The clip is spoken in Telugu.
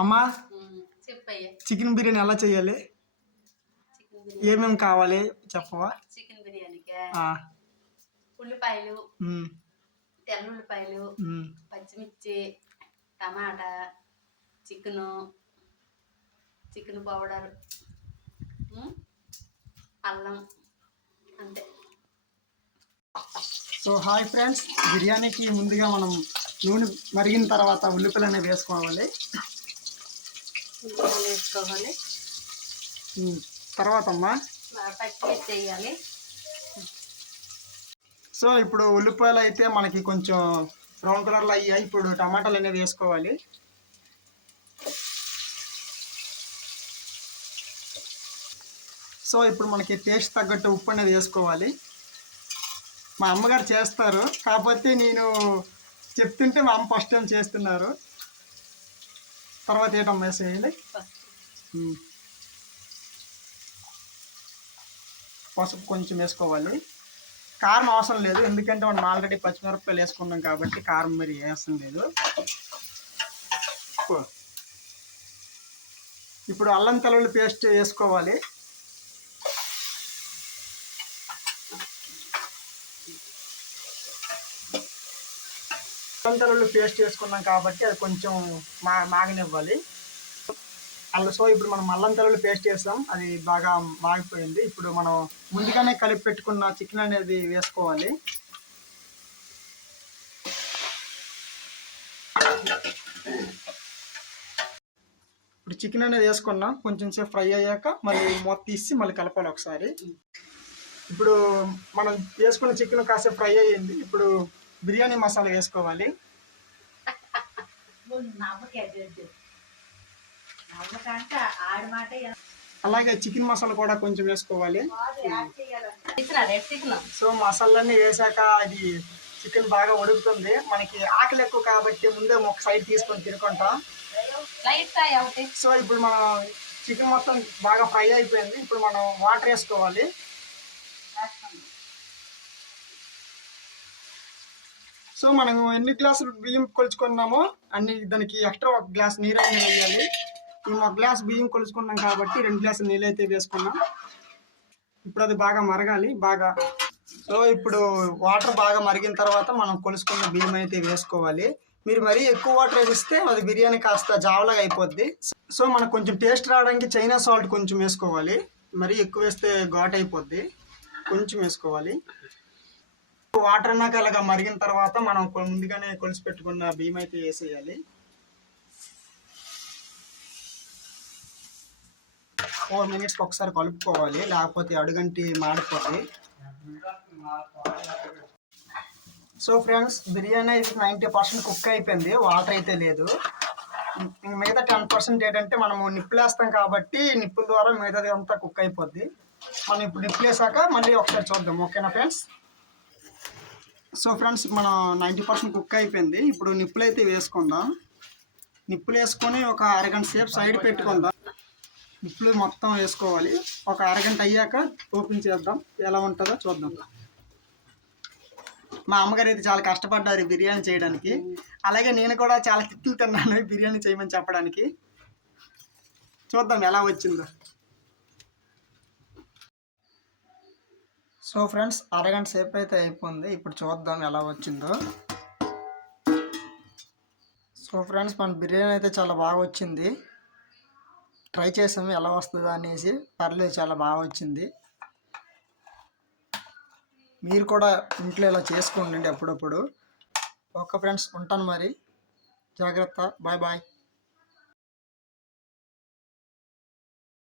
అమ్మా చెప్పయ్యా చికెన్ బిర్యానీ ఎలా చేయాలి? ఏమేమి కావాలి చెప్పవా? చికెన్ బిర్యానీకి ఉల్లిపాయలు, తెల్లుల్లిపాయలు, పచ్చిమిర్చి, టమాటా, చికెన్ పౌడర్, అల్లం, అంతే. సో హాయ్ ఫ్రెండ్స్, బిర్యానీకి ముందుగా మనం నూనె మరిగిన తర్వాత ఉల్లిపాయలు అనేవి వేసుకోవాలి. తర్వాత అమ్మా పచ్చిమిర్చి వేయాలి. సో ఇప్పుడు ఉల్లిపాయలు అయితే మనకి కొంచెం బ్రౌన్ కలర్లో అయ్యాయి. ఇప్పుడు టమాటాలు అనేవి వేసుకోవాలి. సో ఇప్పుడు మనకి టేస్ట్ తగ్గట్టు ఉప్పు అనేది వేసుకోవాలి. మా అమ్మగారు చేస్తారు, కాకపోతే నేను చెప్తుంటే మా అమ్మ ఫస్ట్ టైం చేస్తున్నారు. తర్వాత ఏటమ్మ వేసేయాలి? పసుపు కొంచెం వేసుకోవాలి. కారం అవసరం లేదు, ఎందుకంటే మనం ఆల్రెడీ పచ్చిమిరపకాయలు వేసుకున్నాం కాబట్టి కారం మరి వేసం లేదు. ఇప్పుడు అల్లం తెల్లుల్లి పేస్ట్ వేసుకోవాలి. అల్లం తెల్లుల్లి పేస్ట్ వేసుకున్నాం కాబట్టి అది కొంచెం మాగనివ్వాలి. సో ఇప్పుడు మనం అల్లం తెల్లుల్లి పేస్ట్ వేస్తాం, అది బాగా మాగిపోయింది. ఇప్పుడు మనం ముందుగానే కలిపి పెట్టుకున్న చికెన్ అనేది వేసుకోవాలి. ఇప్పుడు చికెన్ అనేది వేసుకున్నాం, కొంచెం సేపు ఫ్రై అయ్యాక మళ్ళీ మూత తీసి మళ్ళీ కలపాలి ఒకసారి. ఇప్పుడు మనం వేసుకున్న చికెన్ కాసేపు ఫ్రై అయ్యింది. ఇప్పుడు బిర్యానీ మసాలా వేసుకోవాలి. అలాగే చికెన్ మసాలా కూడా కొంచెం వేసుకోవాలి. సో మసాలాన్ని వేసాక అది చికెన్ బాగా ఉడుకుతుంది. మనకి ఆకలి ఎక్కువ కాబట్టి ముందే ఒక సైడ్ తీసుకొని తినుకుంటాం. సో ఇప్పుడు మనం చికెన్ మొత్తం బాగా ఫ్రై అయిపోయింది. ఇప్పుడు మనం వాటర్ వేసుకోవాలి. సో మనం ఎన్ని గ్లాసులు బియ్యం కొలుచుకున్నామో అన్ని దానికి ఎక్స్ట్రా ఒక గ్లాస్ నీరు అయితే వేయాలి. మేము ఒక గ్లాస్ బియ్యం కొలుచుకున్నాం కాబట్టి 2 గ్లాసులు నీళ్ళు అయితే వేసుకున్నాం. ఇప్పుడు అది బాగా మరగాలి బాగా. సో ఇప్పుడు వాటర్ బాగా మరిగిన తర్వాత మనం కొలుసుకున్న బియ్యం అయితే వేసుకోవాలి. మీరు మరీ ఎక్కువ వాటర్ వేస్తే అది బిర్యానీ కాస్త జావలాగా అయిపోద్ది. సో మనకు కొంచెం టేస్ట్ రావడానికి చైనా సాల్ట్ కొంచెం వేసుకోవాలి. మరీ ఎక్కువ వేస్తే ఘాట్ అయిపోద్ది, కొంచెం వేసుకోవాలి. వాటర్ అన్నాక అలాగా మరిగిన తర్వాత మనం ముందుగానే కొలిసి పెట్టుకున్న బియ్యం అయితే వేసేయాలి. 4 మినిట్స్ ఒకసారి కలుపుకోవాలి, లేకపోతే అడుగంటి మాడిపోతుంది. సో ఫ్రెండ్స్, బిర్యానీ అయితే 90% కుక్ అయిపోయింది, వాటర్ అయితే లేదు. మిగతా 10% ఏంటంటే మనము నిప్పులు వేస్తాం కాబట్టి నిప్పుల ద్వారా మిగతాది అంతా కుక్ అయిపోద్ది. మనం ఇప్పుడు నిప్పులు వేసాక మళ్ళీ ఒకసారి చూద్దాం, ఓకేనా ఫ్రెండ్స్? సో ఫ్రెండ్స్, మనం 90% కుక్ అయిపోయింది. ఇప్పుడు నిప్పులు అయితే వేసుకుందాం. నిప్పులు వేసుకొని ఒక అరగంట సేపు సైడ్ పెట్టుకుందాం. నిప్పులు మొత్తం వేసుకోవాలి. ఒక అరగంట అయ్యాక ఓపెన్ చేద్దాం, ఎలా ఉంటుందో చూద్దాం. మా అమ్మగారు అయితే చాలా కష్టపడ్డారు బిర్యానీ చేయడానికి. అలాగే నేను కూడా చాలా తిట్లు తిన్నాను బిర్యానీ చేయమని చెప్పడానికి. చూద్దాం ఎలా వచ్చిందో. సో ఫ్రెండ్స్, అరగంట సేపు అయితే అయిపోయింది. ఇప్పుడు చూద్దాం ఎలా వచ్చిందో. సో ఫ్రెండ్స్, మన బిర్యానీ అయితే చాలా బాగా వచ్చింది. ట్రై చేసాము ఎలా వస్తుందో అనేసి. పర్లేదు, చాలా బాగా వచ్చింది. మీరు కూడా ఇంట్లో ఇలా చేసుకోండి అప్పుడప్పుడు. ఓకే ఫ్రెండ్స్, ఉంటాను మరి. జాగ్రత్త, బాయ్ బాయ్.